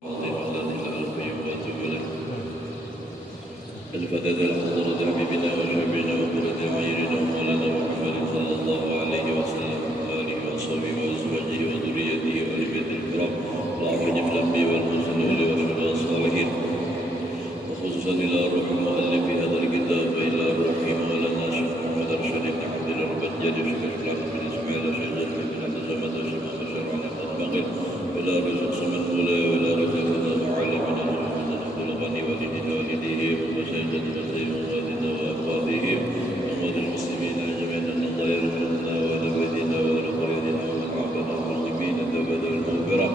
الفتاة الحضرة حبيبنا وشعبنا وقرة عيننا ومولانا محمد صلى الله عليه وسلم وآله وصحبه وأزواجه وذريته وآل بيت الكرام والعافية الأنبياء والمرسلين والشهداء الصالحين وخصوصا إلى روح مؤلف هذا الكتاب وإلى روح مولانا الشيخ محمد أرشد بن عبد الله الرباني الشيخ فلان بن إسماعيل الشيخ زين بن عبد الصمد الشيخ محمد شرعان الباقر وإلى رزق سمن أولى وإلى رزق معلمنا محمد عبد الغني والديه ومشايخ المسلمين ووالدنا وأخواتهم وأموات المسلمين أجمعين أن الله يرحمنا وعلى بيتنا وعلى قريتنا ومعافنا المسلمين التوبة والمغفرة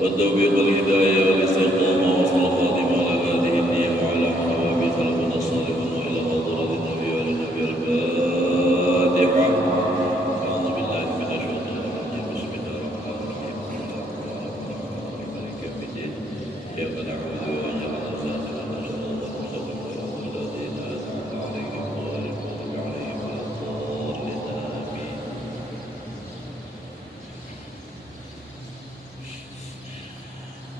والتوفيق والهداية والاستقامة وحسن الخاتمة على هذه النية وعلى حوابي خلقنا الصالحون وإلى حضرة النبي وعلى النبي الفاتحة. أعوذ بالله من الشيطان الرجيم. بسم الله الرحمن الرحيم. مالك يوم الدين. إياك نعبد وإياك نستعين.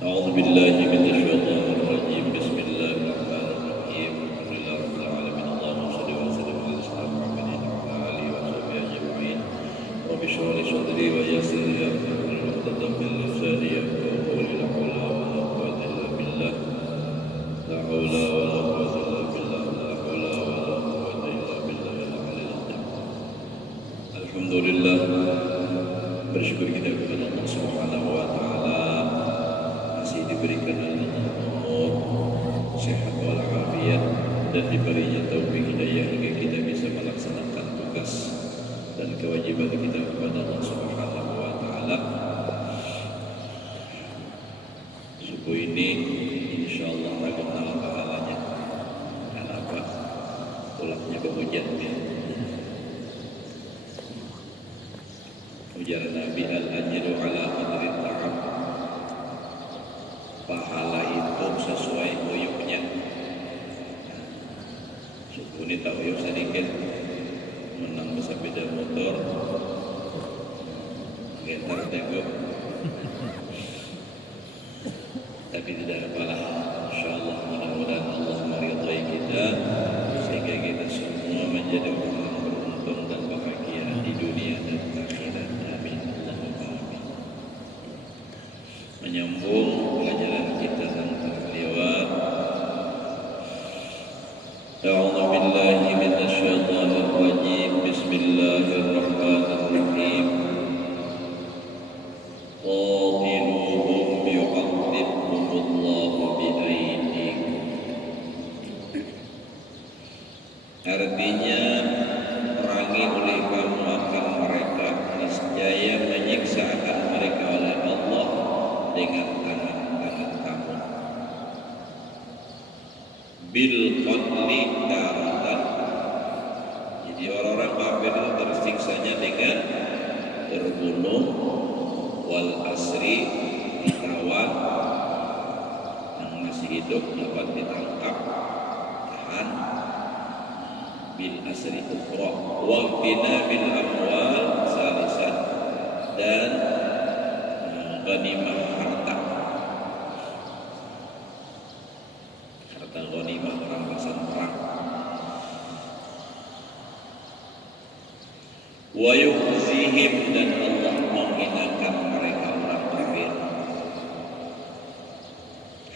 أعوذ بالله من الشيطان الرجيم. بسم الله الرحمن الرحيم. الحمد لله رب العالمين. اللهم صل وسلم على سيدنا محمد وعلى آله وصحبه أجمعين. رب اشرح لي صدري ويسر لي أمري واحلل عقدة من لساني يفقهوا قولي. لا حول ولا قوة إلا بالله. لا حول ولا قوة إلا بالله. لا حول ولا قوة إلا بالله العلي العظيم. الحمد لله. Bersyukur kita kepada Allah Subhanahu wa taala masih diberikan umur, sehat walafiat dan diberinya taufik hidayah hingga kita bisa melaksanakan tugas dan kewajiban kita kepada Allah Subhanahu wa taala. Subuh ini insyaallah bagaimana pahalanya? Kenapa? Pulangnya kehujan nih. Ujar Nabi al-ajru ala qadri ta'ab. Pahala itu sesuai uyuhnya. Suku ini tak uyuh sedikit menang sepeda motor getar tengok tapi tidak apalah, insyaallah mudah-mudahan Allah meridai kita sehingga kita semua menjadi orang beruntung dan bahagia di dunia dan akhirat. Amin. Allahumma amin. Menyambung pelajaran kita tentang lewat A'udzu billahi minasy syaithanir rajim. Bismillahirrahmanirrahim. Qatiluhum yu'adzibhumullahu bi'aydikum. Artinya perangi oleh kamu akan mereka, niscaya menyiksa akan mereka oleh Allah dengan tangan-tangan kamu. Bil qatli taratan. Jadi orang-orang kafir itu tersiksanya dengan terbunuh, wal asri ditawan, yang masih hidup dapat ditangkap, tahan, bil asri ukhra, wa bina bil amwal salisan, dan ghanimah harta ghanimah rampasan perang. Wa yukhzihim, dan Allah menghinakan mereka orang kafir.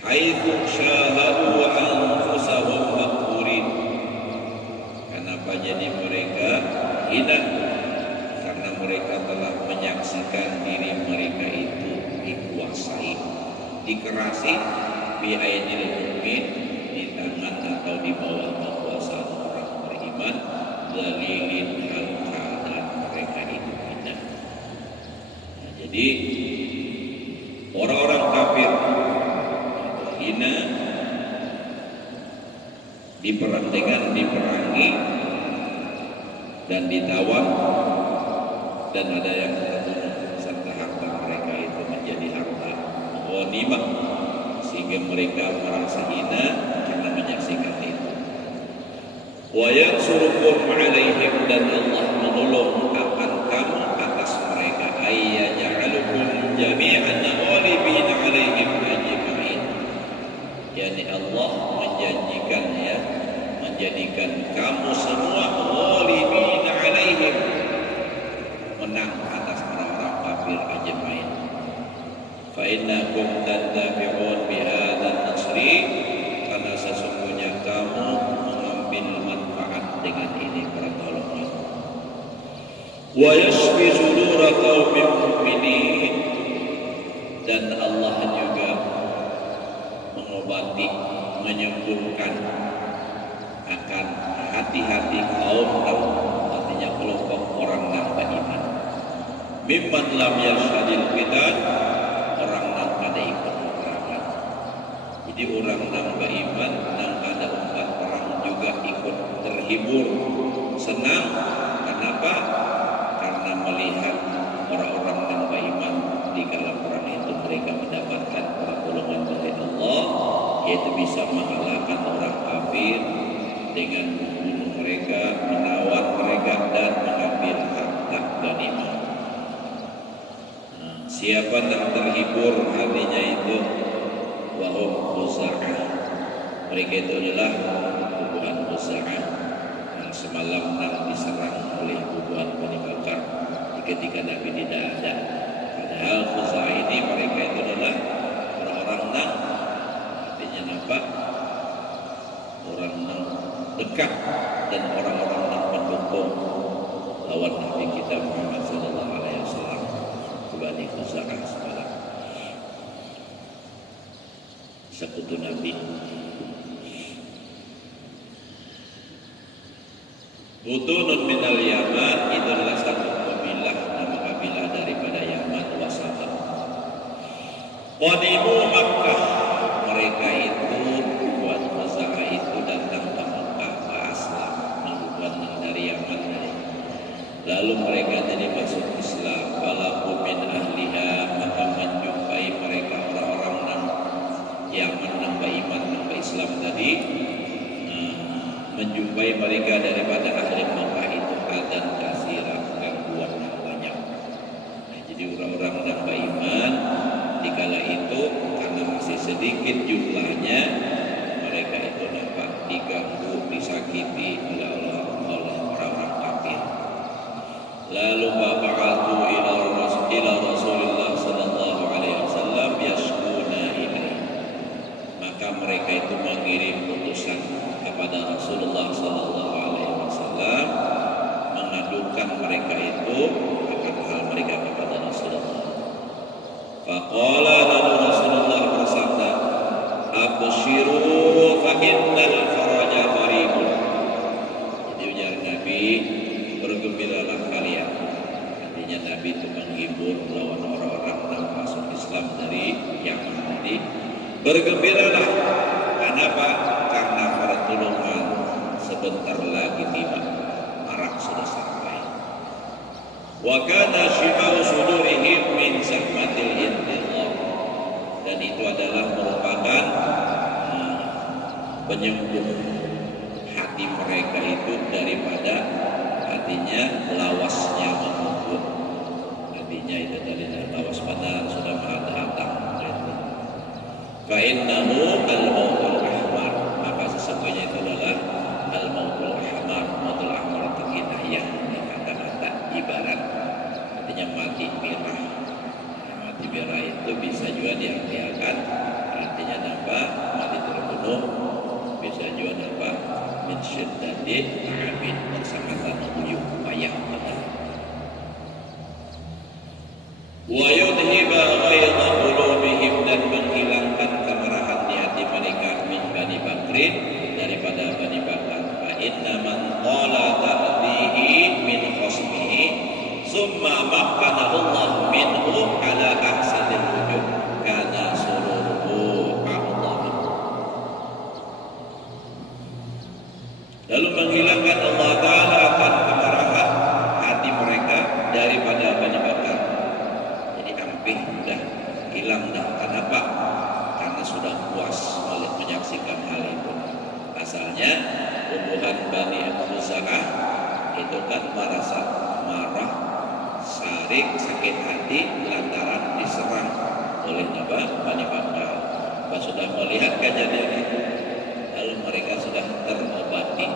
Haitsu syahadu anfusahum maqhurin. Kenapa jadi mereka hina? Karena mereka telah menyaksikan diri mereka itu dikuasai, dikerasi, bi'ainil mu'min, di tangan atau di bawah kekuasaan orang beriman, dalilin hal keadaan mereka itu hina. Nah, jadi orang-orang kafir itu hina, diperangi dan ditawan, dan ada yang terbunuh serta harta mereka itu menjadi harta ghanimah, sehingga mereka merasa hina karena menyaksikan itu. Wa yansurukum alaihim, dan Allah menolong akan kamu atas mereka. Ayyaj'alukum jami'an ghalibin alaihim, menjadikan kamu semua ghalimin alaihim, menang atas orang-orang kafir ajmain. Fa innakum tantafi'un bihadzal nasri, karena sesungguhnya kamu mengambil manfaat dengan ini pertolongan. Wa yashfi sudura qaumin mu'minin, dan Allah juga mengobati, menyembuhkan akan hati-hati kaum, artinya kelompok orang yang beriman. Mimman lam yashhadil qital, orang yang pada ikut peperangan. Jadi orang yang beriman yang ada umpat perang juga ikut terhibur, senang. Kenapa? Karena melihat orang-orang yang beriman di dalam perang itu mereka mendapatkan pertolongan dari Allah, yaitu bisa mengalahkan orang kafir dengan membunuh mereka, menawan mereka, dan mengambil harta ghanimah. Siapa yang terhibur hatinya itu? Wahum Khuza'ah, mereka itu adalah bubuhan Khuza'ah yang semalam diserang oleh bubuhan Bani Bakar ketika Nabi tidak ada. Padahal Khuza'ah ini mereka itu adalah orang-orang yang artinya apa? Orang yang dekat dan orang-orang yang pendukung lawan Nabi kita Muhammad sallallahu alaihi wasallam. Bani Khuza'ah semalam sekutu Nabi. Butunun minal Yaman, itu adalah satu kabilah, nama kabilah daripada Yaman. Wasatan Qadimu Makkah, mereka itu buat Khuza'ah itu datang ke Makkah, ke Aslam, bukan dari Yaman. Lalu mereka jadi masuk Islam. Walaupun min ahliha, maka menjumpai mereka orang-orang yang Yaman, beriman, Islam tadi, menjumpai mereka daripada ahli Makkah itu adan kasirah, gangguan yang banyak. Jadi orang-orang yang beriman di kala itu karena masih sedikit jumlahnya, mereka itu dapat diganggu, disakiti oleh orang-orang kafir. Lalu ba'athu ila Rasulillah sallallahu alaihi wasallam yashkuna ilaihi, maka mereka itu mengirim utusan kepada Rasulullah sallallahu alaihi wasallam mengadukan mereka itu akan hal mereka kepada Rasulullah. Faqala, lalu Rasulullah bersabda, abshiru fa innal faraja qaribun. Jadi ujar Nabi, bergembiralah kalian. Artinya Nabi itu menghibur lawan orang-orang yang masuk Islam dari Yaman tadi. Bergembiralah. Kenapa? Karena pertolongan sebentar lagi tiba, arah sudah sampai. Wa kana shifa'u sudurihim min zahmatil intidhar, dan itu adalah merupakan penyembuh hati mereka itu daripada artinya lawasnya menunggu. Artinya itu tadi lawas pada sudah datang. Fa innahu al-mautul ahmar, maka sesungguhnya itu adalah al-mautul ahmar. Mautul ahmar itu kinayah, kata-kata ibarat, artinya mati merah. Mati merah itu bisa juga diartikan artinya apa? Mati terbunuh. Bisa juga apa? Min syiddati ta'abin, sangat uyuh payah. Wa yudhiba ghaidha qulubihim, dan menghilangkan kemarahan di hati mereka min Bani Bakrin, daripada Bani Bakar. Fa inna man qala ta'dihi min khasmihi summa makkanahu Allah minhu ala ahsanil wujuh kana sururuhu a'dham. Lalu menghilangkan Allah Ta'ala akan kemarahan hati mereka daripada Bani Bakar. Jadi hampir sudah hilang dah. Kenapa? Karena sudah puas oleh menyaksikan hal itu. Asalnya hubungan Bani Khuza'ah itu kan merasa marah, sarik, sakit hati lantaran diserang oleh Bani Bakar. Pas sudah melihat kejadian itu, lalu mereka sudah terobati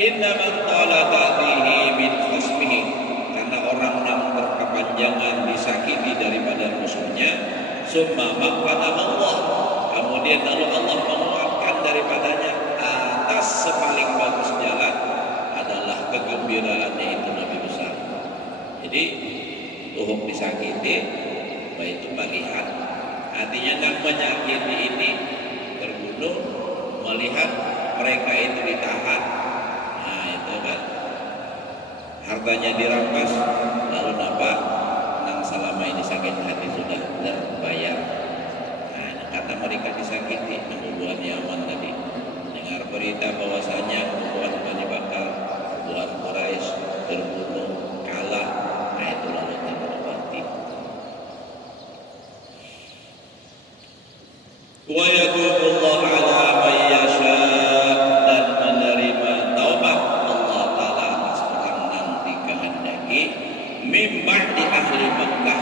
inna man tala ta'dihi min khasmihi, karena orang yang berkepanjangan disakiti daripada musuhnya, summa makkana Allah, kemudian lalu Allah menguatkan daripadanya atas sepaling bagus jalan adalah kegembiraannya itu lebih besar. Jadi tuhuk disakiti, itu melihat, artinya yang menyakiti ini terbunuh melihat mereka itu ditahan, nah itu kan hartanya dirampas, lalu nampak nang selama ini sakit hati sudah terbayar. Nah, karena mereka disakiti, hubungan Yaman tadi dengar berita bahwasanya hubungan Bani Bakar, hubungan Quraisy terbunuh, kalah, nah itu lalu terobati. Wa yatubullahu ala man yasha, dan menerima taubat Allah Ta'ala atas orang yang dikehendaki, mimma di ahli Makkah,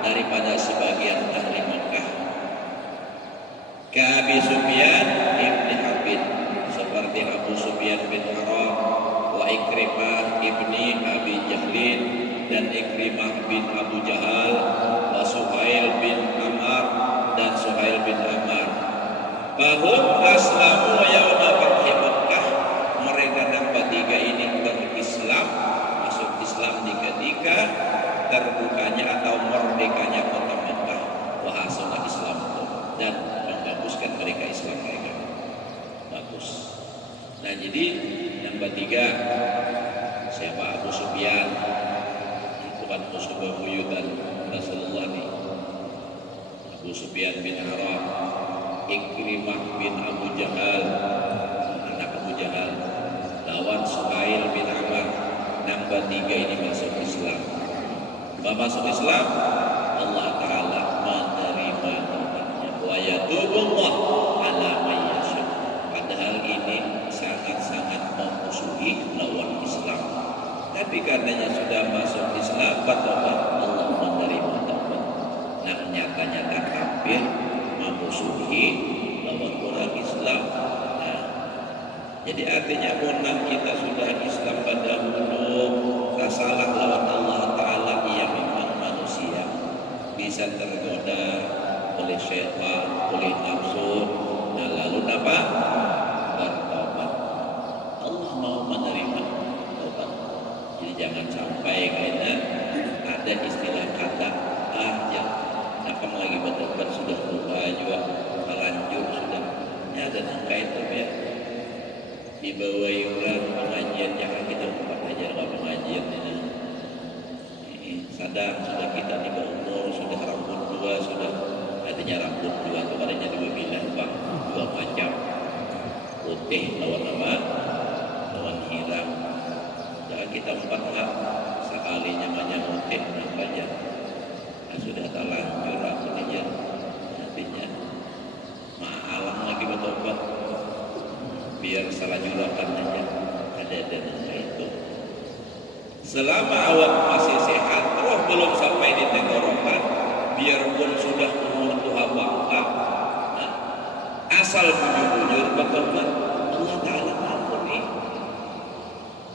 daripada sebagian ahli Makkah, ka Abi Sufyan ibn Harbin, seperti Abu Sufyan bin Harb, wa Ikrimah ibni Abi Jahlin, dan Ikrimah bin Abu Jahal, wa Suhail bin Amr, dan Suhail bin Amr. Bahum aslamu yawma fathi Makkah, mereka yang bertiga ini berislam, masuk Islam di ketika terbukanya atau merdekanya kota Makkah, wa hasanah Islam, dan membaguskan mereka Islam mereka bagus. Nah jadi yang bertiga siapa? Abu Sufyan, itu kan musuh bebuyutan Rasulullah nih. Abu Sufyan bin Harb, Ikrimah bin Abu Jahal, anak Abu Jahal, lawan Suhail bin Amr. Yang bertiga ini masuk Islam. Masuk Islam, Allah Ta'ala menerima taubatnya. Wa yatubullah ala man yasha. Padahal ini sangat-sangat memusuhi lawan Islam. Tapi karenanya sudah masuk Islam, bertobat, Allah menerima taubat. Nah nyata-nyata kafir memusuhi lawan orang Islam. Nah, jadi artinya menang kita sudah Islam pada dulu, salah lawan Allah Ta'ala, ia memang manusia, bisa tergoda oleh syaitan, oleh nafsu. Nah lalu apa? Bertobat. Allah mau menerima taubat. Jadi jangan sampai karena ada istilah kata ya apa lagi bertobat sudah lupa juga, terlanjur sudah ya, dan angka itu ya di bawah iuran pengajian, jangan kita lupa aja kalau pengajian ini sadar sudah kita di bawah umur, sudah rambut dua, sudah artinya rambut dua itu adanya dua bilah bang, dua macam, putih lawan apa, lawan hitam. Jangan kita empat hak sekalinya banyak putih nampaknya. Nah, sudah terlanjur artinya maalam lagi bertobat, biar salah jurakan aja ada itu. Selama awak masih sehat, roh belum sampai di tenggorokan, biarpun sudah umur tua bangka, asal bujur-bujur bertobat, Allah Ta'ala mampuni.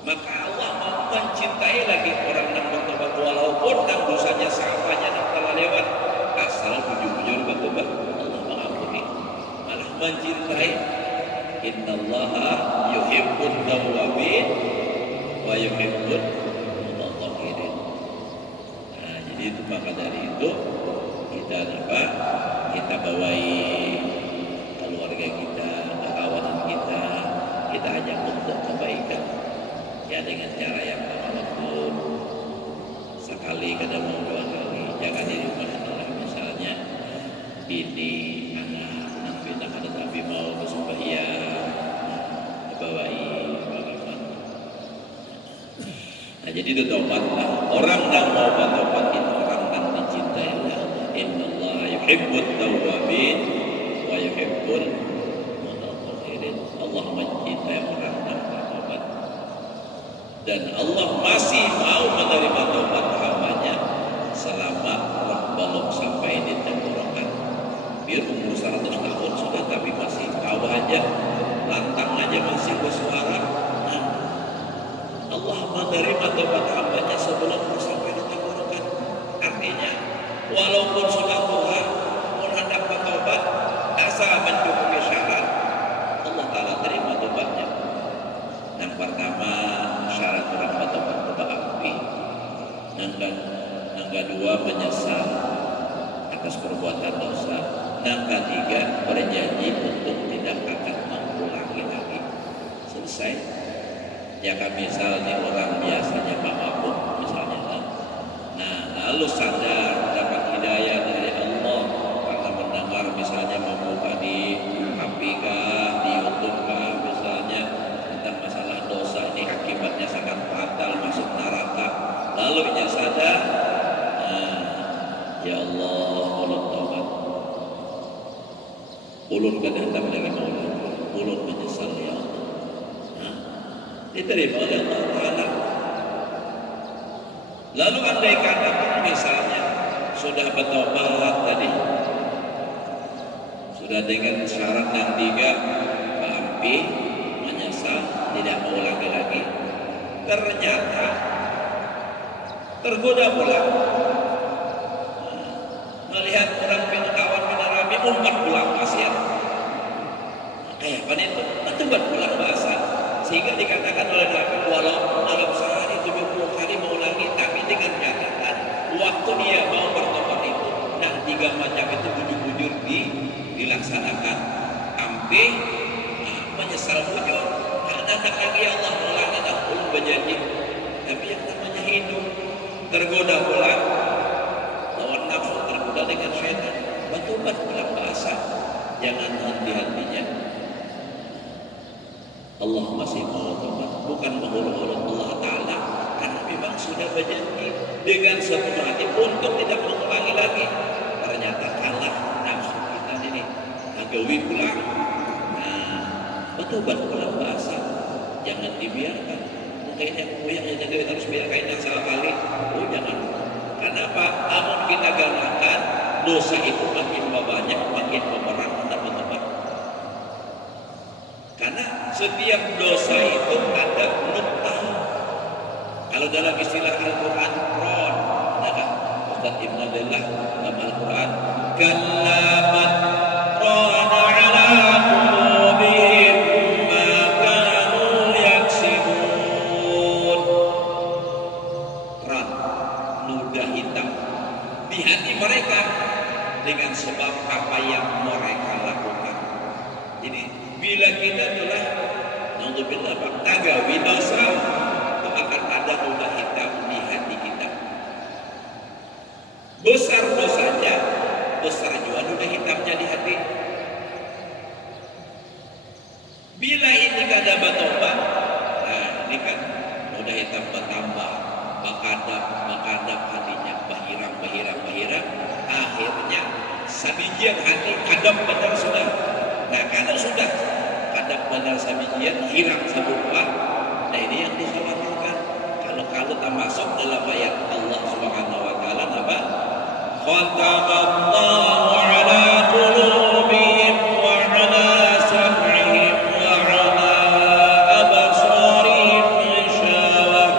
Maka Allah mau mencintai lagi orang yang bertobat, walaupun yang dosanya samanya yang telah lewat, asal bujur-bujur bertobat, Allah mengampuni, malah mencintai. Innallaha yuhibbut tawwabin wa yuhibbut mutatahhirin. Nah, jadi itu maka dari itu kita apa? Kita bawai keluarga kita, kawan kita ajak untuk kebaikan. Ya dengan cara yang apapun. Sekali kadang mau dua kali, jangan di rumah adalah misalnya bini, anak, pindah ada tapi mau bersembahyang, bawai bagaimana. Nah jadi itu tobatlah. Orang yang mau bertobat itu orang yang dicintai Allah. Innallaha yuhibbut tawwabin wa yuhibbul mutatahhirin. Allah mencintai orang yang bertobat. Dan Allah masih mau menerima taubat hambanya selama roh belum sampai di tenggorokan. Biar umur 100 tahun sudah tapi masih tahu aja, lantang aja masih bersuara. Nah, menerima tobat hambanya sebelum sampai di tenggorokan. Artinya walaupun sudah Tuhan pun hendak bertobat, asal mencukupi syarat, Allah Ta'ala terima tobatnya. Yang pertama syarat orang bertobat api. Yang kedua menyesal atas perbuatan dosa. Yang ketiga berjanji untuk tidak akan mengulangi lagi. Selesai. Ya kan misalnya orang biasanya mabuk misalnya. Nah lalu sadar dapat hidayah dari Allah karena mendengar misalnya membuka di HP kah, di YouTube kah misalnya tentang masalah dosa ini akibatnya sangat fatal masuk neraka. Lalu ia sadar, ya Allah ulun taubat, ulun kehendak dari Maula, ulun menyesal ya Allah. Diterima oleh Allah Ta'ala. Lalu andai kata misalnya sudah bertobat tadi, sudah dengan syarat yang 3, mengampi, menyesal, tidak mengulangi lagi, ternyata tergoda pula melihat orang kawan rame umpat pulang pasir. Kayak apa itu? Tempat pulang bahasa. Sehingga dikatakan oleh Nabi, walaupun dalam sehari 70 kali mengulangi, tapi dengan catatan waktu dia mau bertobat itu, nah 3 macam itu bujur-bujur dilaksanakan. Ampe, menyesal bujur, karena tak lagi Allah mengulangi, tak pun berjanji. Tapi yang namanya hidup tergoda pulang, lawan nafsu tergoda dengan syaitan, bertobat pulang bahasa, jangan henti-hentinya. Allah masih mau tobat, bukan mengulur-ulur Allah Ta'ala, karena memang sudah berjanji dengan sepenuh hati untuk tidak mengulangi lagi. Ternyata kalah nafsu kita ini, agawi pulang. Nah, bertobat pulang bahasa, jangan dibiarkan. Mungkin yang jadi harus biarkan yang salah kali. Oh jangan. Kenapa? Amun kita ganakan dosa itu makin banyak, makin memerang dan bertobat. Karena setiap dosa itu ada nuktah. Kalau dalam istilah Al-Quran, ron, ada kan? Ustaz Ibn Abdullah dalam Al-Quran, kallamat rona ala qulubihim ma kanu yaksibun. Ron, noda hitam di hati mereka dengan sebab apa yang mereka lakukan. Jadi bila kita telah na'udzubillah tagawi dosa, itu akan ada noda hitam di hati kita. Besar dosanya, besar juga noda hitamnya di hati. Bila ini kada bertobat, nah ini kan noda hitam bertambah, bakadap hatinya, bahirang, akhirnya sabijian hati kadam benar sudah. Nah kalau sudah kadang benar sabijian hilang serupa, nah ini yang dikhawatirkan. Kalau tak masuk dalam ayat Allah Subhanahu Wa Taala apa? Khatamallahu ala qulubihim wa ala sam'ihim wa ala absarihim ghishawah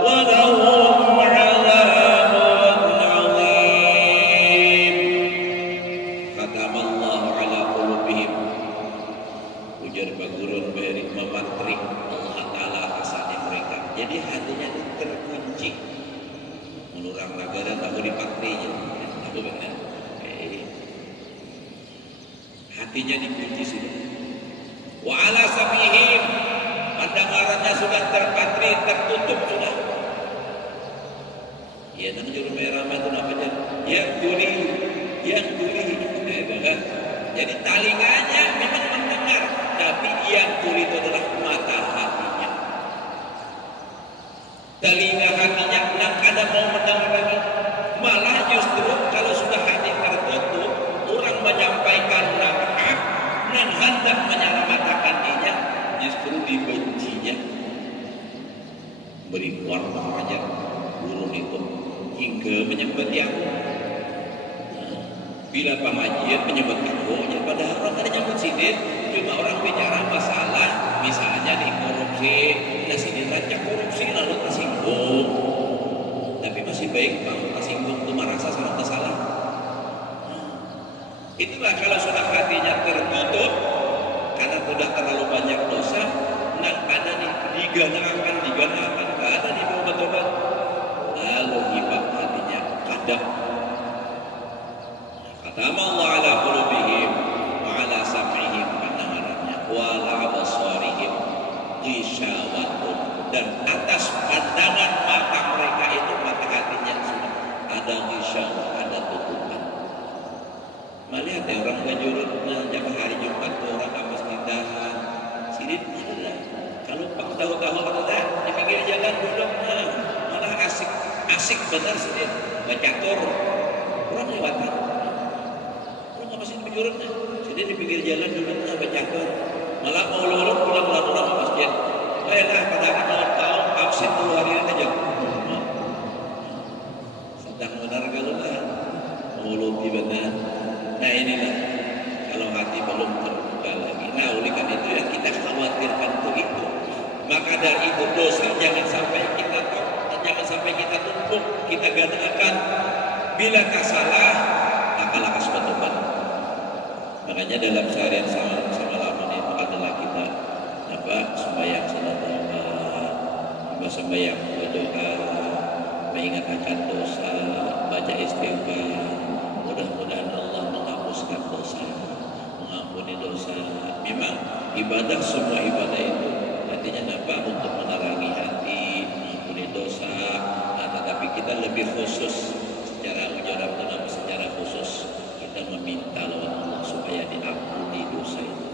wa lahum 'adzabun 'adzim. Khatamallahu ala qulubihim, ujar bagurun beri mematrik Allah Ta'ala atasnya mereka. Jadi hatinya itu terkunci. Menurang negara tak boleh patrinya. Aku benar. Hatinya dikunci sudah. Wa ala samihim, pandangannya sudah terpatri, tertutup sudah. Ya nang juru merah itu namanya yang tuli. Jadi talinganya memang mendengar, tapi yang tuli itu adalah mata hatinya. Telinga hatinya nak ada mau mendengar lagi. Malah justru kalau sudah hati tertutup, orang menyampaikan nasihat dan hendak menyelamatkan dirinya, justru dibencinya. Beri warna aja burung itu hingga menyebut yang Bila pengajian menyebut kamu, padahal orang tadi nyambut sidin, cuma orang bicara masalah, misalnya nih korupsi, nah sidin rancak korupsi lalu tersinggung, tapi masih baik bang tersinggung itu merasa salah salah. Itulah kalau sudah hatinya tertutup karena sudah terlalu banyak dosa, nang ada nih diganakan, gak ada nih obat-obat, lalu hibah hatinya kadang. Kata Allah ala qulubihim wa ala sam'ihim, pendengarannya, wa ala absarihim ghishawatun, dan atas pandangan mata mereka itu, mata hatinya semua ada ghishawah, ada tutupan. Melihat ya orang bajurutnya jamaah hari Jumat orang ke masjidahan sirit adalah kalau pak tahu-tahu ada di pinggir jalan duduknya malah asik benar sirit bacatur orang lewatan. Masih di pinggirnya, jadi di pinggir jalan duduknya bacatur, malah mau lulus pulang orang ke masjid. Baiklah padahal tahun absen 2 hari aja. Sedang benar kalau lah mau lulus benar. Nah inilah kalau hati belum terbuka lagi. Nah oleh karena itu yang kita khawatirkan itu. Maka dari itu dosa jangan sampai kita jangan sampai kita tumpuk, kita ganakan. Bila tak salah, akalah kasbatoban. Makanya dalam seharian sama lama itu adalah kita sembahyang salat doa, sembahyang berdoa, mengingat akan dosa, baca istighfar. Mudah-mudahan Allah menghapuskan dosa, mengampuni dosa. Memang ibadah, semua ibadah itu artinya untuk menerangi hati, mengampuni dosa. Nah, tetapi kita lebih khusus secara ujarab dan secara khusus kita meminta lawan Allah supaya diampuni dosa itu.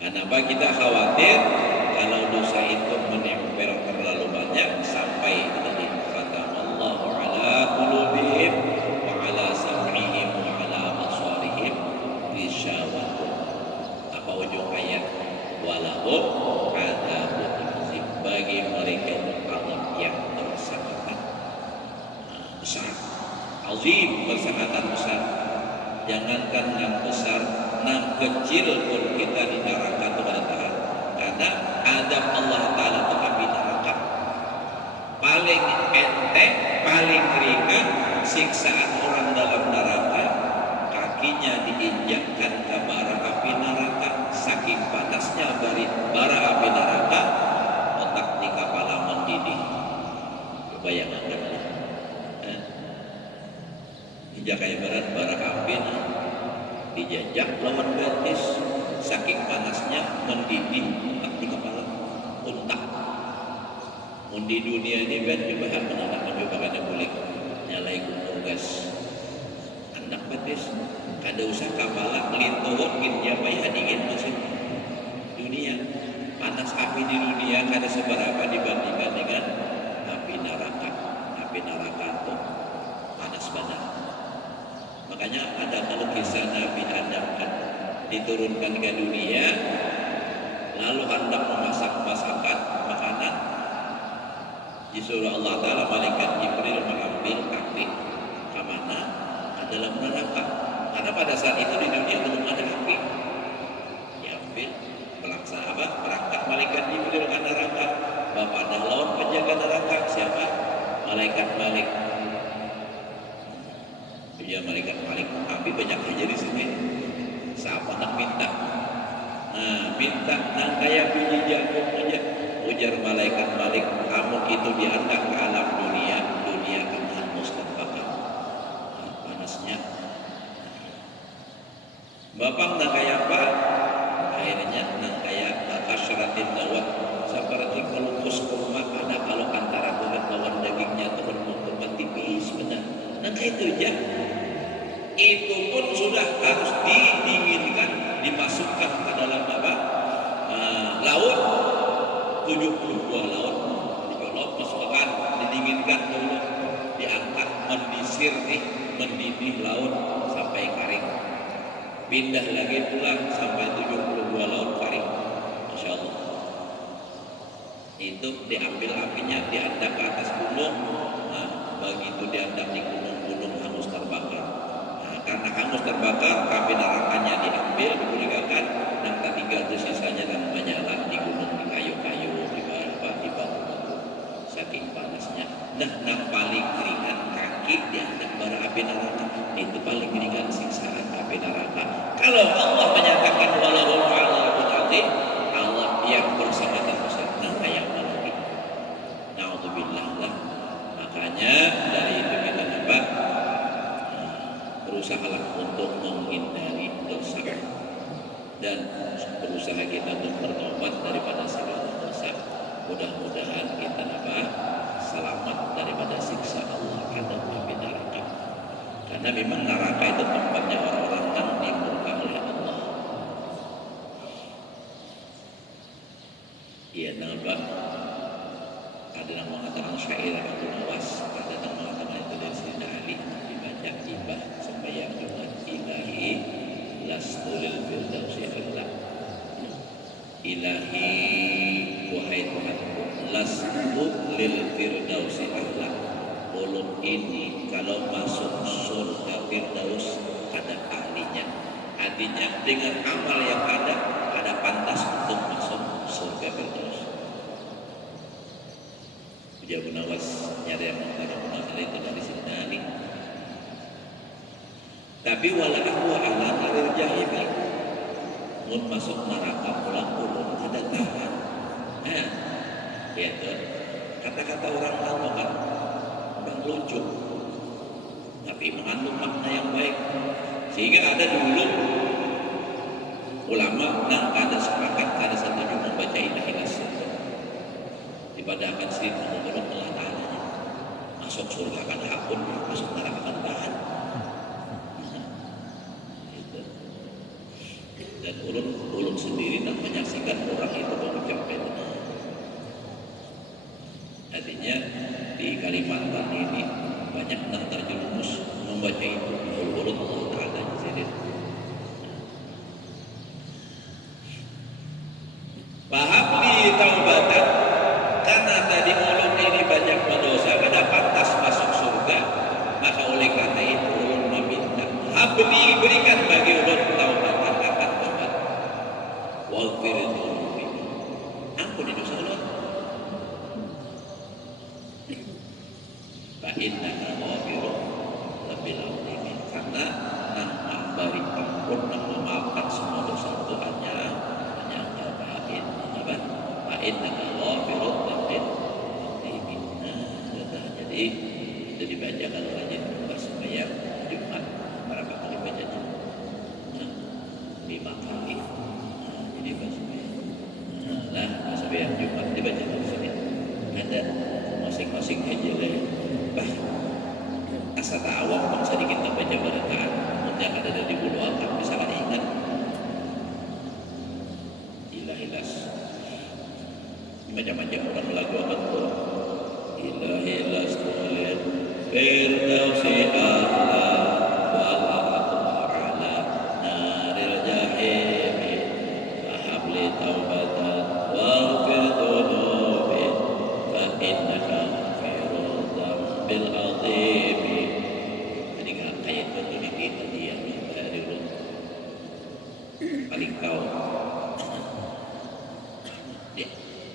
Kenapa kita khawatir kalau dosa itu menempel terlalu banyak sampai tadi khatamallahu ala qulubihim wa ala sam'ihim wa ala absarihim ghishawatun. Apa ujung ayat? Walahum adzabun azim, bagi mereka itu azab yang bersangatan besar. Azim bersangatan besar. Jangankan yang besar, yang kecil pun kita di neraka itu pada tahan. Karena adab Allah Ta'ala itu api neraka. Paling enteng, paling ringan siksaan orang dalam neraka, kakinya diinjakkan ke bara api neraka. Saking panasnya bara api neraka, otak di kepala mendidih. Bayangkan Jakai Barat bara api dijajak lawan betis, saking panasnya mendidih di kepala untak. Di dunia ini ben dibahas menanak mencobakan yang boleh nyalai gunung gas anak betis kada usah kepala melintuhun dia bayar dingin masih dunia. Panas api di dunia kada seberapa dibandingkan dengan api neraka. Api neraka itu panas banget. Makanya ada kalau kisah Nabi Adam kan diturunkan ke dunia, lalu hendak memasak masakan makanan, disuruh Allah Ta'ala malaikat Jibril mengambil api ke mana? Ke dalam neraka. Karena pada saat itu di dunia belum ada api. Diambil berangkat malaikat Jibril ke neraka. Bapak dah lawan penjaga neraka siapa? Malaikat Malik. Ya malaikat Malik, api banyak aja di sini. Siapa nak minta? Nah, minta nang kayak biji jagung aja. Ujar malaikat Malik, kamu itu diangkat ke alam dunia akan hangus dan bakar. Panasnya. Bapak nang kayak apa? Akhirnya nang kayak kasyaratin dawat. Seperti kalau kurma ada kalau antara kulit lawan dagingnya turun membuat tipis benar. Nang kayak itu aja. Itu pun sudah harus didinginkan, dimasukkan ke dalam laut. 72 laut dicolok, masukkan, didinginkan dulu, diangkat, mendisir mendidih laut sampai kering. Pindah lagi pulang sampai 72 laut kering. Masya Allah. Itu diambil apinya, diandak ke atas gunung. Nah, begitu diandak di gunung-gunung hangus terbakar. hangus terbakar, api nerakanya diambil, dipulihkan, dan tak tinggal itu sisanya dan menyala di gunung, di kayu-kayu, di batu, saking panasnya. Nah, yang paling ringan kaki diangkat bara api neraka, itu paling ringan siksaan api neraka. Kalau Allah menyatakan walahum adzabun adzim, Allah yang bersama besar, nah ayam lagi. Naudzubillah lah. Makanya dari itu kita dapat berusahalah untuk menghindari dosa dan berusaha kita untuk bertobat daripada segala dosa. Mudah-mudahan kita dapat selamat daripada siksa Allah adab api neraka. Karena memang neraka itu tempatnya orang-orang yang dimurka oleh Allah. Iya, nampak. Ada yang mengatakan syair Abu Nawas, ada yang mengatakan itu dari Sayyidina Ali, dibaca ibah sembahyang Jumat, ilahi lastu lil firdausi a'la. Ilahi wahai Tuhanku, lastu lil firdausi a'la. Ulun ini kalau masuk surga firdaus ada ahlinya. Artinya dengan amal yang ada pantas untuk masuk surga firdaus. Abu Nawas nyari yang mengatakan itu dari Sayyidina Ali. Tapi wala ahwa ala narir jahim, mun masuk neraka pulang ulun ada tahan. Nah, itu kata-kata orang lama kan orang lucu, tapi mengandung makna yang baik. Sehingga ada dulu ulama yang ada sepakat, ada setuju membaca ilahilas ibadah akan sering menurut melatanya. Masuk surga akan hakun, masuk neraka akan tahan. Gitu. Dan ulun sendiri nak menyaksikan orang itu mengucapkan itu. Artinya di Kalimantan ini banyak yang terjerumus membaca itu. Ulun Allah Taala di sini. Fahabli taubatan, karena tadi ulun ini banyak berdosa, kada pantas masuk surga, maka oleh karena itu ulun meminta, habli, berikan bagi ulun taubatan akan tobat, waghfir dzunubi, ampuni dosa ulun, fa innaka ghafirun rabbil alamin, karena nang memberi ampun, nang memaafkan semua dosa itu hanya fa innaka ghafirun rabbil alamin. Jadi itu dibaca kalau rajin pas sembahyang Jumat, berapa kali bacanya? 5 kali. Jadi pas sembahyang. Nah, pas sembahyang Jumat dibaca terus ini. Ada masing-masing aja lah. Bah, asa tawak bangsa dikit baca barataan. Yang ada dari bulu akal bisa kan ingat. Ilahilas. Macam-macam orang lagu apa tu? Ilahilas tulil firdausi a'la wala a'la naril jahim fahabli taubatan waghfir dzunubi fa innaka ghafirul dzambil adzim. Jadi kayak itu kita dia dari ulun paling kau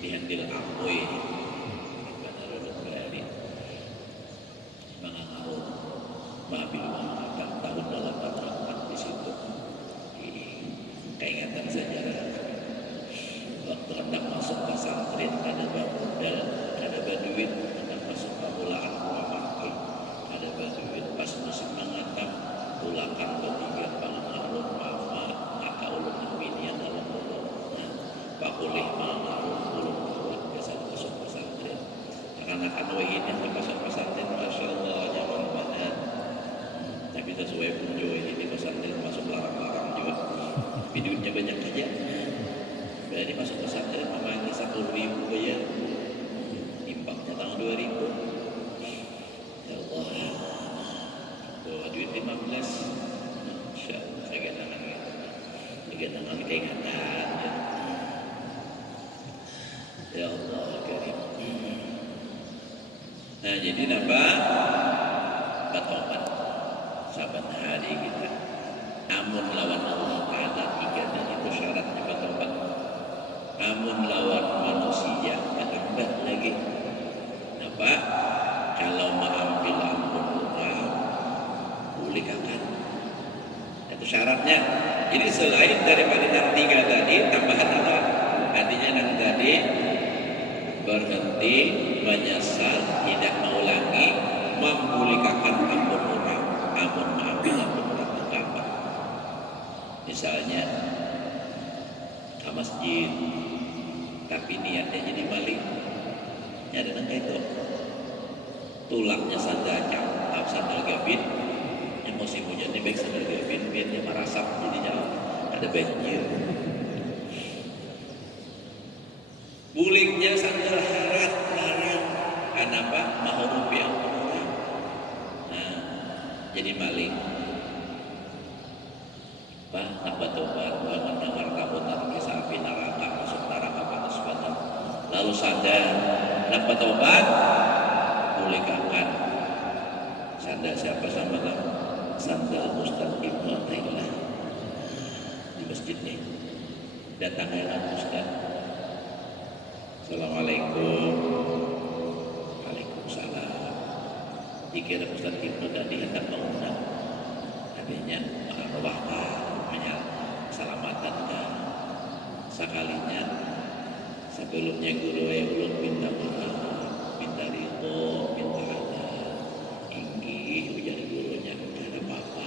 dihandil akui benar-benar berani mengangau mabil mengatakan tahun 84 di situ keingatan sejarah waktu hendak masuk pesantren ada modal, ada baduit hendak masuk pemulaan Muhammadin, ada baduit pas musim mengatap tulakan bertiga pangaruh mama ngaka ulun aminian dalam ulun pak boleh mengaruh ulun biasa masuk pesantren akan-akan ini yang masuk pesantren Masya Allah nyaman banget, tapi sesuai punjo ini di pesantren masuk larang-larang juga, tapi duitnya banyak aja. Berarti masuk pesantren memang 10.000 bayar, imbangnya tanggal 2.000. Ya Allah, bawa duit 15. Masya Allah, saya tangan keingatan. Ya Allah karim. Nah jadi apa? Bertobat saban hari kita. Amun lawan Allah Ta'ala tiga dan itu syaratnya bertobat. Amun lawan manusia tambah lagi. Apa? Kalau mengambil ampun orang boleh kakak. Itu syaratnya. Jadi selain daripada yang tiga tadi tambahan apa? Artinya yang tadi berhenti, menyesal, tidak mengulangi, memulihkan ampun orang, ampun mengambil ampun orang apa? Misalnya ke masjid, tapi niatnya jadi balik, ada nangka itu, tulangnya sandal sandal gabin, yang musim hujan ini baik sandal gabin, biar dia merasap jadi jauh, ada banjir. Buliknya sandal harat larang, kenapa? Mau rupiah orang. Nah, jadi maling. Bah, nak bertobat, mendengar kabutan kisah api neraka, masuk neraka panas badan. Lalu sadar, nak bertobat, boleh kapan? Sadar siapa sama kamu? Sandal Ustaz Ibnu Athaillah di masjid ini. Datanglah Ustaz. Assalamualaikum. Waalaikumsalam. Dikira Ustaz Ibnu tadi hendak mengundang. Adanya ma'arwahkah, menyelamatkan sekalinya sebelumnya guru yang belum minta maaf, minta ridho, minta ada inggi ujar gurunya ada apa-apa.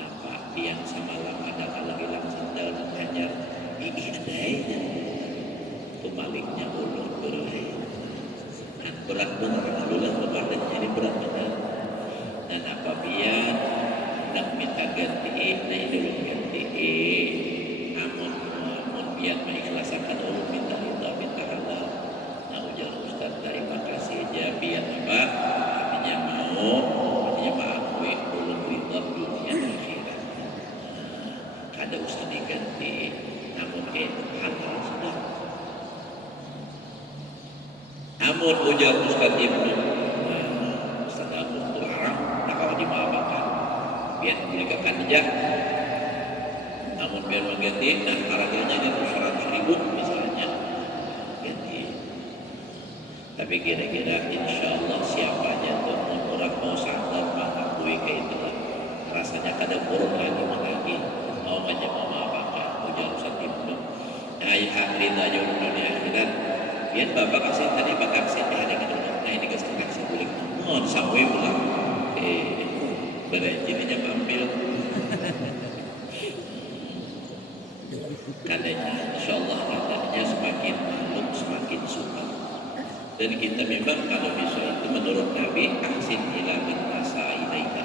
Nampak yang semalam ada kalau hilang sandal dan hajar ini ada aja. Maliknya ulun berai berat benar alulah bebadan jadi berat benar dan apabila nak minta ganti nah dulu ganti amun biar mengikhlaskan ulun minta itu minta halal nah ujar Ustaz terima kasih aja biar apa artinya mau artinya maafin ulun ridha dunia dan akhirat kada usah diganti namun halal sudah. Namun ujar Ustaz Ibnu Ustaz Abu Tularang tak kau dimaafkan biar diberikan aja namun biar mengganti nah harganya itu 100.000 misalnya ganti tapi kira-kira insya Allah siapa aja tuh orang mau sadar mengakui kayak itu lah rasanya kadang buruk lagi mau aja mau maafkan ujar Ustaz Ibnu ayah akhirat aja dunia akhirat biar bapak kasih tadi bapak kasih hari itu nah ini kasih boleh oh sampai pulang berarti jadinya ambil katanya insyaallah katanya semakin maklum semakin suka dan kita memang kalau bisa itu menurut Nabi ahsin ila man asa ilaika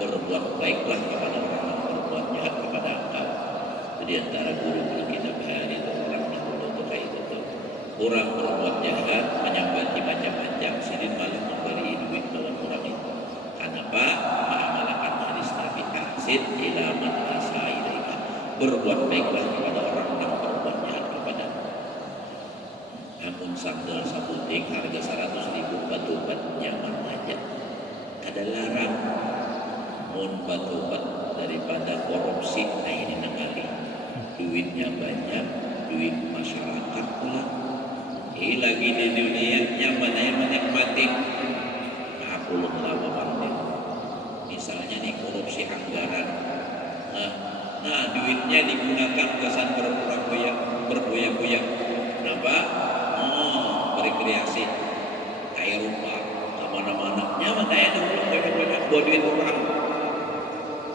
berbuat baiklah kepada orang yang berbuat jahat kepada engkau jadi antara guru-guru kita bahari itu orang yang dulu kayak itu tuh orang berbuat jahat menyambati macam-macam sidin malah memberi duit lawan orang itu kenapa? Mengamalkan hadis Nabi ahsin ila man asa ilaika berbuat baiklah kepada orang yang berbuat jahat kepada namun sandal sabuting harga 100.000 batu-bat nyaman aja ada larang mun batu-bat daripada korupsi nah ini nengali duitnya banyak duit masyarakat pula lagi di dunia nyaman aja menikmati aku lama banget misalnya nih korupsi anggaran nah duitnya digunakan kesan bergoyang-goyang kenapa? Berkreasi kayak rupa kemana-mana nyaman aja dulu banyak buat duit orang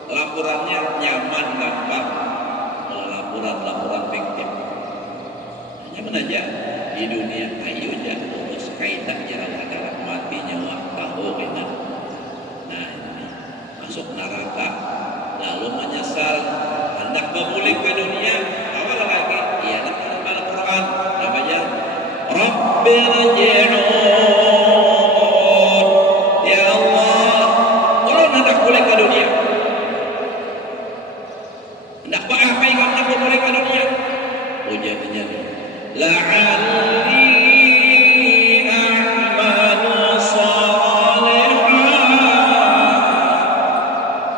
laporannya nyaman gampang laporan fiktif nyaman aja di dunia ayo aja urus kaitan jalan adalah mati nyawa tahu kita nah ini masuk neraka lalu menyesal hendak memulih ke dunia awal lagi iya dalam Al-Quran namanya Rabbil Ji'un ya Allah kalau hendak mulai ke dunia hendak apa yang hendak memulih ke dunia ujiannya la'alli a'malu salihan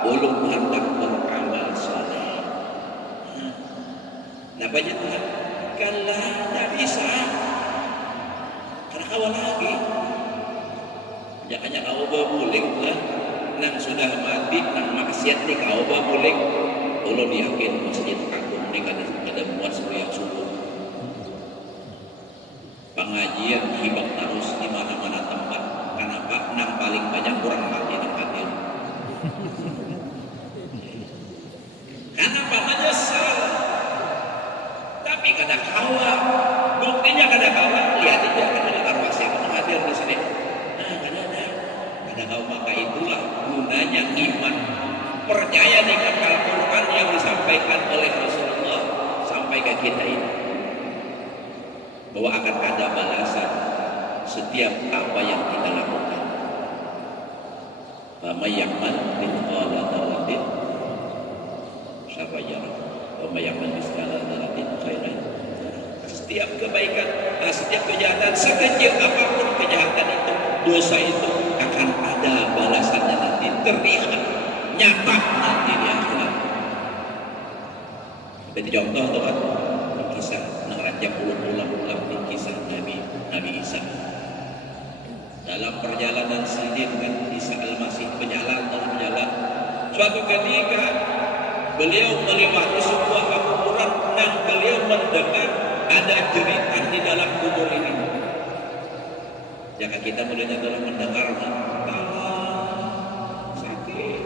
ulum hendak beramal saleh Kenapa aja Tuhan? Kalah, tidak bisa. Karena kau lagi. Jangan kau berbulik lah. Nang sudah mati, nang maksiat ni kau berbulik. Ulun yakin masjid kampung ni kada muat semua subuh. Pengajian hibak terus di mana-mana tempat. Kenapa? Nang paling banyak orang mati nang hadir. Kenapa menyesal? Tapi kada kawa. Buktinya kada kawa. Lihat aja ada arwah yang hadir di sini. Nah, kada kawa, maka itulah gunanya iman. Percaya dengan Al-Quran yang disampaikan oleh Rasulullah sampai ke kita ini, bahwa akan ada balasan setiap apa yang kita lakukan. Fama ya'mal mithqala dzarratin syarran yarah, wa may ya'mal mithqala dzarratin khairan yarah. Setiap kebaikan, setiap kejahatan, sekecil apapun kejahatan itu, dosa itu akan ada balasannya nanti, terlihat nyata nanti di akhirat. Seperti contoh Tuhan, kisah neraja ulang-ulang di kisah Nabi Isa. Dalam perjalanan sidin kan Isa Al-Masih berjalan. Suatu ketika beliau melewati sebuah kuburan dan beliau mendengar ada jeritan di dalam kubur ini. Jika kita mulainya adalah mendengar sakit,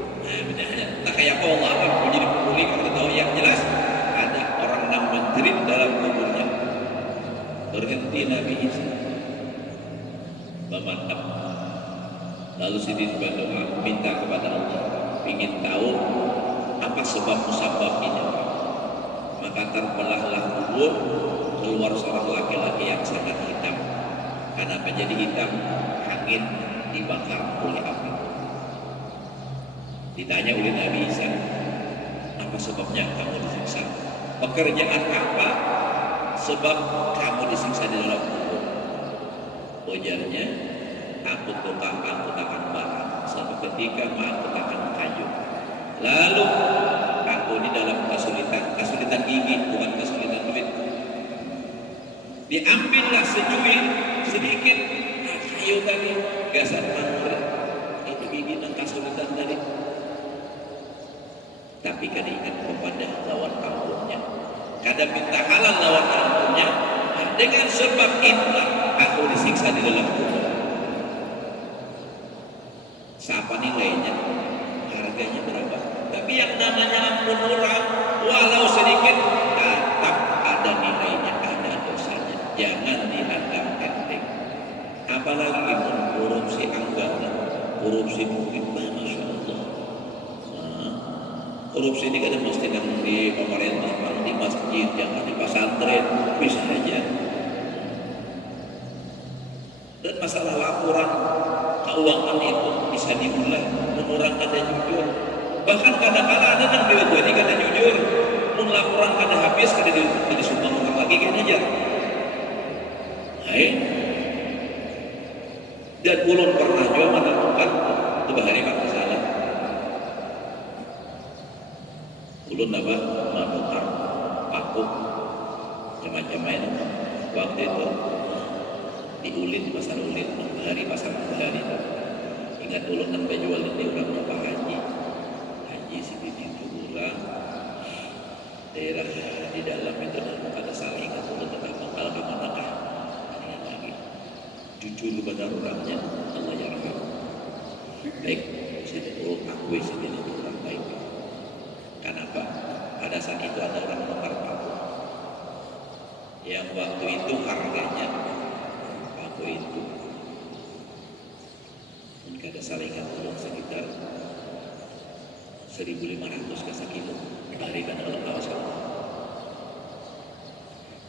nah kayak Allah menjadi pulih. Kita tahu yang jelas ada orang yang menjerit dalam kuburnya. Berhenti Nabi Isa memandang, lalu sidin berdoa minta kepada Allah, ingin tahu apa sebab musabab ini. Maka terbelahlah kubur, keluar seorang laki-laki yang sangat hitam. Kenapa jadi hitam? Angin dibakar oleh api. Ditanya oleh Nabi Isa, apa sebabnya kamu disiksa? Pekerjaan apa sebab kamu disiksa di dalam kubur? Ujarnya, aku tukang barang. Suatu ketika aku takkan kayu. Lalu aku di dalam kesulitan gigi, bukan kesulitan duit. Diambillah secuil sedikit kayu tadi, gasan manura. Itu gigi dan kesulitan tadi. Tapi kada ingat kepada lawan ampunnya. Kada minta halal lawan ampunnya. Nah, dengan sebab itulah aku disiksa di dalam kubur. Siapa nilainya? Harganya berapa? Tapi yang namanya ampun orang, walau sedikit, tetap ada nilainya, ada dosanya. Jangan dianggap enteng. Apalagi korupsi anggaran, korupsi mungkin, masya Allah. Korupsi ini kadang mesti di pemerintah, di masjid, jangan di pesantren, bisa aja. Dan masalah laporan keuangan itu bisa diulang, orang kada jujur. Bahkan kadang-kadang ada yang jadi kada jujur, mun laporan kada habis kada disumbang orang lagi kan aja. Hai. Dan ulun pernah juga menemukan itu bahari Pak salah. Ulun apa menemukan paku macam-macam itu waktu itu diulin pasar ulin pasar bahari itu. Ingat ulun kan jual ini orang apa haji sini itu orang daerah di dalam itu dan pada saling atau tentang bakal kemanakah lagi jujur kepada orangnya Allah ya rahmat. Baik sini akui sini itu orang baik. Kenapa? Pada saat itu ada orang bakar paku yang waktu itu harganya paku itu mungkin ada salingan uang sekitar 1.500 ke sekilo dari kan kalau kawas.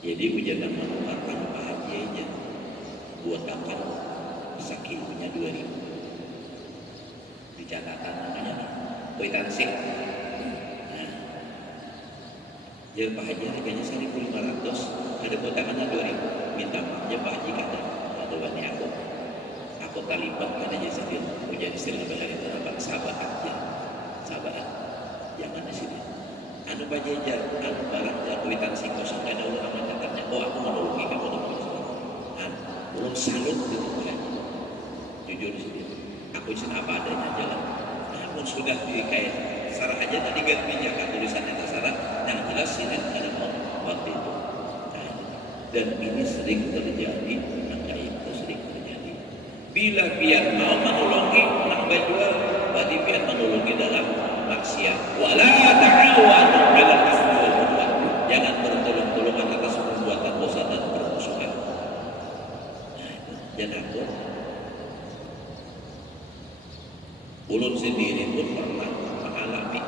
Jadi hujan yang mengeluarkan bahagianya buat akan sekilonya 2.000 di catatan namanya kuitansi. Nah, jadi bahagia harganya 1.500, ada potongannya 2.000. Minta maafnya Pak Haji kada ada banyak aku taliban kan aja sedih hujan istilah bahari itu apa sahabat aja sahabat jangan di sini anu bajejar anu barang kuitan si kosong ada ulang mencatatnya oh aku menolongi kamu belum salut gitu kan jujur sih aku isin apa adanya jalan namun sudah kayak sarah aja tadi gantinya kan tulisannya terserah yang jelas sih ada waktu itu nah, dan ini sering terjadi maka itu sering terjadi bila pian mau menolongi nak berjual berarti pian menolongi dalam maksiat wala ta'awanu 'alal itsmi wal 'udwan jangan bertolong-tolongan atas perbuatan dosa dan permusuhan jangan takut ulun sendiri pun pernah mengalami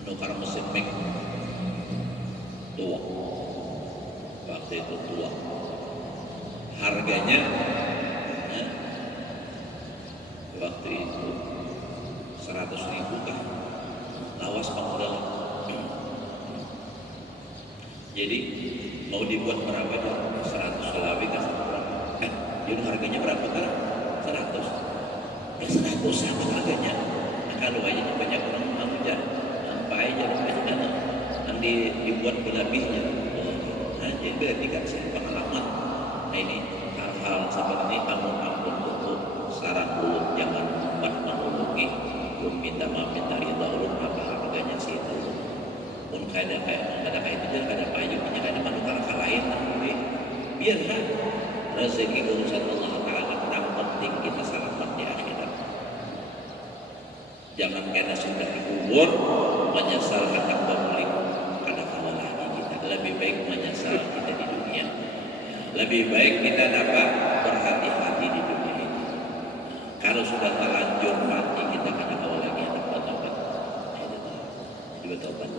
menukar mesin mek tua waktu itu tua harganya ya, waktu itu 100.000 kah lawas pemodal jadi mau dibuat berapa aja 100 selawi kan jadi harganya berapa kan 100 ya 100 sama harganya nah, kalau aja banyak orang mau jangan sampai jangan yang dibuat berlebihnya nah jadi berarti kan saya pengalaman nah ini hal-hal seperti ini kamu ampun untuk saran dulu jangan membuat menolongi belum minta maaf minta ridha ulun apa harganya sih itu pun kada kayak itu jangan kada payung hanya kada menukar hal lain biarlah rezeki urusan Allah Ta'ala yang penting kita selamat di akhirat jangan kena sudah dikubur menyesal hendak balik kada kalah lagi kita lebih baik menyesal kita di dunia lebih baik kita dapat berhati-hati di dunia ini kalau sudah terlanjur mati kita kada kalah lagi hendak bertobat itu bertobat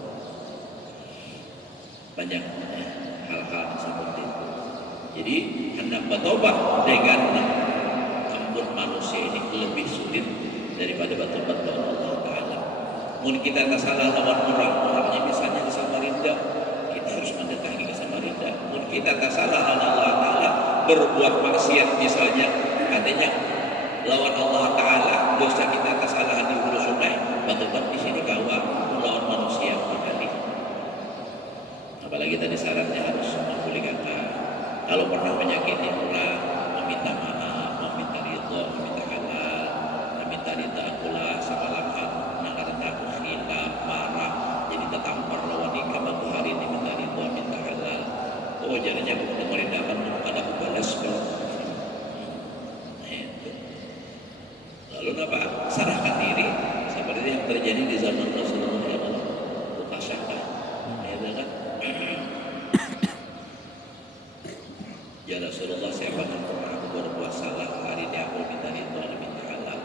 banyak hal-hal seperti itu jadi hendak bertobat dengan ampun manusia ini lebih sulit daripada bertobat kepada Allah Ta'ala mungkin kita tak salah lawan orangnya misalnya di Samarinda kita harus mendatangi ke Samarinda mungkin kita tak salah lawan Allah Ta'ala berbuat maksiat misalnya katanya lawan Allah Ta'ala dosa kita tak salah di hulu sungai bertobat di sini kawan lawan manusia kembali apalagi tadi syaratnya harus memulihkan kalau pernah menyakiti orang meminta maaf meminta ridho meminta halal meminta ridha pula semalam karena aku khilaf marah jadi tetampar lawan nikah batu hari ini minta ridho minta halal oh jadinya aku dengerin dapat ada aku balas lalu apa serahkan diri seperti yang terjadi di zaman Rasulullah Mukasyafah ya kan ya Rasulullah saya pernah aku berbuat salah hari ini aku minta ridho minta halal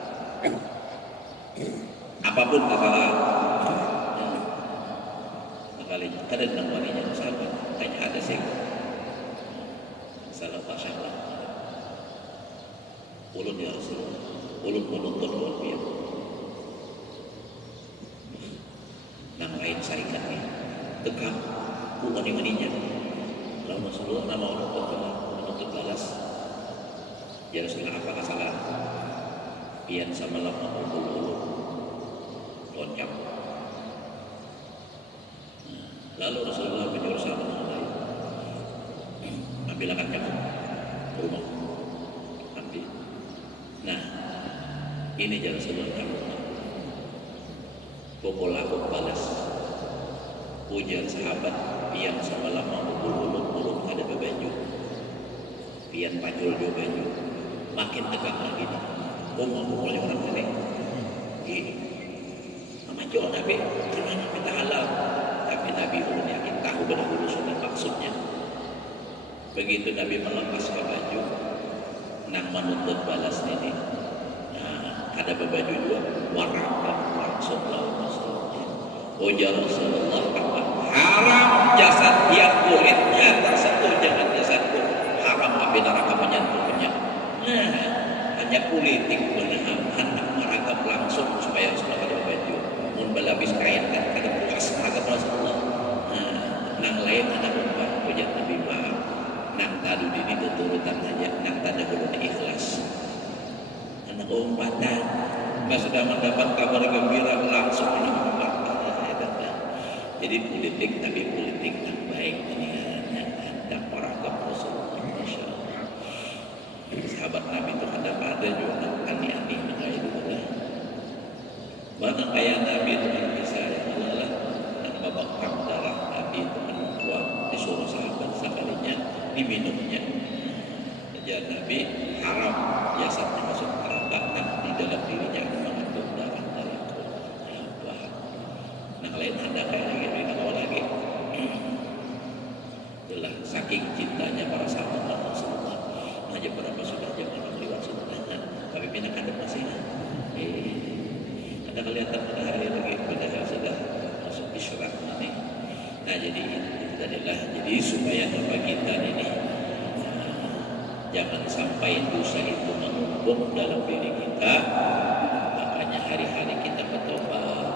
apapun kesalahan ya. Sekali ada namanya sahabat hanya ada sih salah masalah ulun ya Rasulullah ulun menuntut ulun biar nang lain sarikan ni tegak bukan maninya lalu Rasulullah nama ulun untuk balas ya Rasulullah apa kesalahan pian sama lama ulun loncap lalu Rasulullah menyuruh sahabat lain ambil akan kamu rumah ambil nah ini jalan Rasulullah kamu pokok aku balas ujar sahabat pian sama lama ulun ada bebaju pian pacul juga baju makin tegang lagi nih mau mulai orang ini sama jual Nabi gimana minta halal tapi Nabi ulun yakin tahu benar urusan maksudnya begitu Nabi melepas ke baju nang menuntut balas ini nah ada bebaju dua warna langsung lawan Rasulullah ujar Rasulullah apa haram jasad yang kulitnya tersentuh jangan jasadku haram api neraka menyentuhnya nah hanya politik benar hendak meragam langsung supaya Rasulullah pada baju mun belapis kain kan kada puas meragam Rasulullah nang lain ada umpah ujar Nabi maaf nang tadu ini tuturutan saja nang tanda belum ikhlas anak umpatan pas sudah mendapat kabar gembira langsung menang Jadi politik tapi politik yang baik ini yang hendak meragam Rasulullah. Masya Allah. Sahabat Nabi itu kadang ada juga aneh-aneh kayak itu lah. Bahkan kayak Nabi itu kan bisa yang Allah yang babak darah Nabi itu kan membuang disuruh sahabat sekalinya diminumnya. Jadi Nabi haram jasadnya masuk neraka dan di dalam dirinya mengandung darah-darah yang bahan. Nah lain ada kayak gini lagi. Itulah saking cintanya para sahabat Rasulullah. Aja berapa sudah zaman lewat sudah. Tapi pindah ada masih. Ada kelihatan matahari lagi padahal sudah masuk isyraq ini. Nah jadi itu adalah jadi supaya apa kita ini jangan sampai dosa itu menumpuk dalam diri kita. Makanya hari-hari kita bertobat,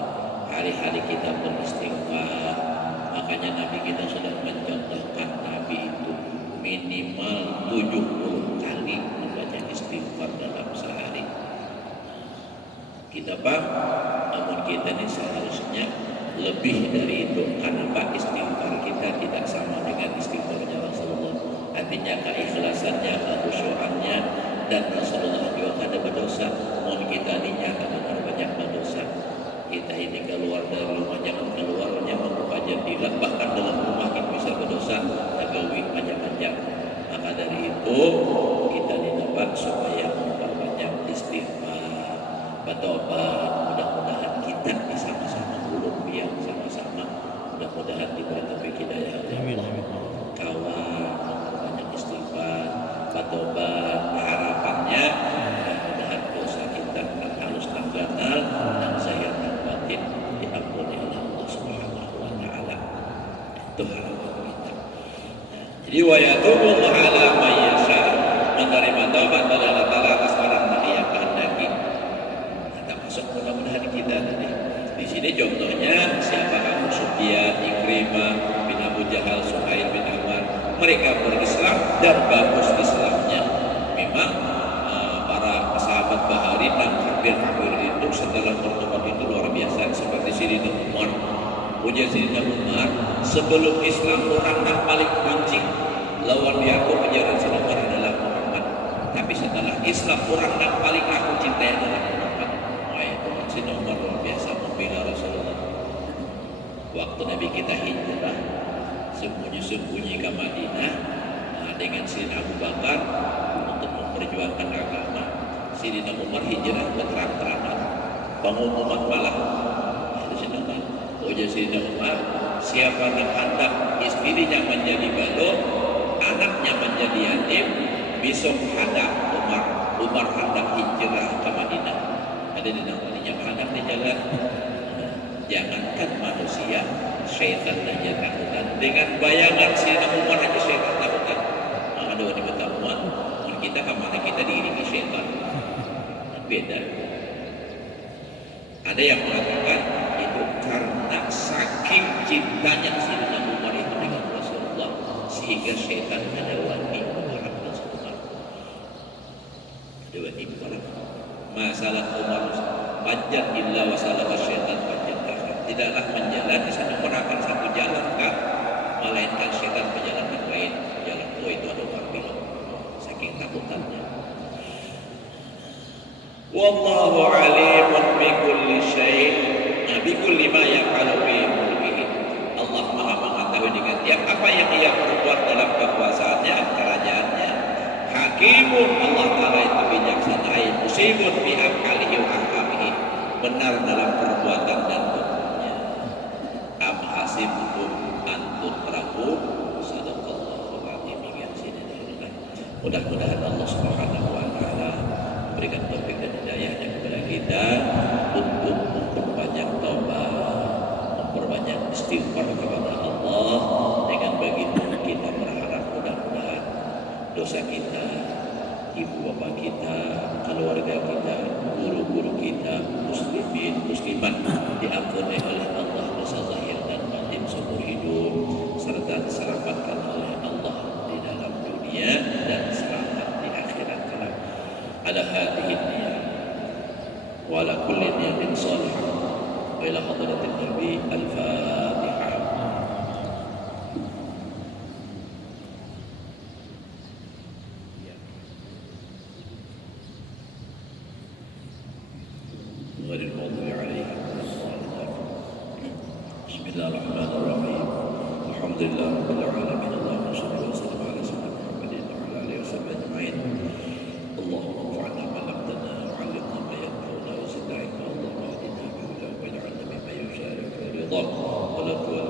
hari-hari kita beristighfar. Makanya Nabi kita sudah mencontohkan Nabi itu minimal 70 kali membaca istighfar dalam sehari. Kita Pak, namun kita ini seharusnya lebih dari itu. Karena Pak istighfar kita tidak sama dengan istighfarnya Rasulullah. Artinya keikhlasannya, kekhusyuannya, dan Rasulullah juga ada berdosa. Mohon kita ini nyata benar banyak berdosa. Kita ini keluar dari rumah jangan keluarnya membuka jendela, bahkan dalam rumah kita bisa berdosa. Tagawi macam-macam. Maka dari itu kita didapat supaya memperbanyak istighfar, bertobat. Mudah-mudahan kita bersama-sama ulum yang sama-sama. Mudah-mudahan diberi taufik hidayah. Kawan banyak istighfar, bertobat. Harapannya mudah-mudahan dosa kita akan halus tanggana dan zahir dan batin diampuni oleh Allah Subhanahu wa taala. Itu harapan kita. Jadi wa yatubu ala man yasha, menerima taubat dari Allah Taala atas orang yang kehendaki. Kita masuk mudah-mudahan kita tadi. Di sini contohnya siapa Abu Sufyan, Ikrimah bin Abu Jahal, Suhail bin Amr, mereka berislam dan bagus Islamnya. Memang para sahabat Bahari dan kafir-kafir itu setelah bertobat itu luar biasa. Seperti Sayyidina Umar, punya Sayyidina Umar sebelum Islam orang yang paling benci lawan Yakub penjaran Sayyidina Umar adalah Muhammad. Tapi setelah Islam orang yang paling aku cintai adalah Muhammad. Wah itu Sayyidina Umar luar biasa membela Rasulullah. Waktu Nabi kita hijrah sembunyi-sembunyi ke Madinah dengan Sayyidina Abu Bakar untuk memperjuangkan agama. Sayyidina Umar hijrah berterang-terangan pengumuman malah. Ujar Sayyidina Umar, siapa yang hendak istrinya menjadi balok, anaknya menjadi yatim, besok hendak Umar hendak hijrah ke Madinah. Ada di namanya hendak di jalan. Jangankan manusia, syaitan saja takutan. Dengan bayangan Sayyidina Umar aja syaitan takutan. Ada di pertemuan, kita kemana kita diiringi syaitan. Beda. Ada yang mengatakan itu karena saking cintanya Sayyidina Umar itu dengan Rasulullah sehingga syaitan ada wani mengharap Rasulullah. Ada wani mengharap. Masalah Umar panjat illa wasalah syaitan panjat. Tidaklah menjalani satu penakan satu jalan kan, melainkan syaitan berjalan yang lain. Jalan itu ada Umar bilang saking takutannya. Wallahu alimun bi kulli syai', bi kulli ma yaf'alu bi mulkihi. Allah Maha mengetahui dengan tiap apa yang Ia perbuat dalam kekuasaannya, kerajaannya. Hakimun, Allah Taala itu bijaksana, musibun bi af'alihi wa ahkamihi, benar dalam perbuatan dan hukumnya. Am hasibtum an tutraku, sadaqallahu al-azim. Mudah-mudahan Allah Subhanahu wa taala berikan taufik dan hidayahnya kepada kita untuk memperbanyak taubat, memperbanyak istighfar kepada Allah. Dengan begitu kita berharap mudah-mudahan dosa kita, ibu bapak kita, keluarga kita, guru-guru kita, muslimin, muslimat diampuni oleh Allah dosa zahir dan batin seumur hidup, serta diselamatkan oleh Allah di dalam dunia dan selamat di akhirat kelak. Ala hadhihi niyat wa ala kulli niyatin salihah wa ila hadratin nabi al-fatihah. غير المغضوب عليهم ولا الضالين. بسم الله الرحمن الرحيم. الحمد لله رب العالمين. اللهم صل وسلم على سيدنا محمد وعلى اله وصحبه اجمعين. اللهم انفعنا ما علمتنا وعلمنا ما ينفعنا وزدنا علما. اللهم اهدنا بهداك واجعلنا ممن يشارك في رضاك ولا تولنا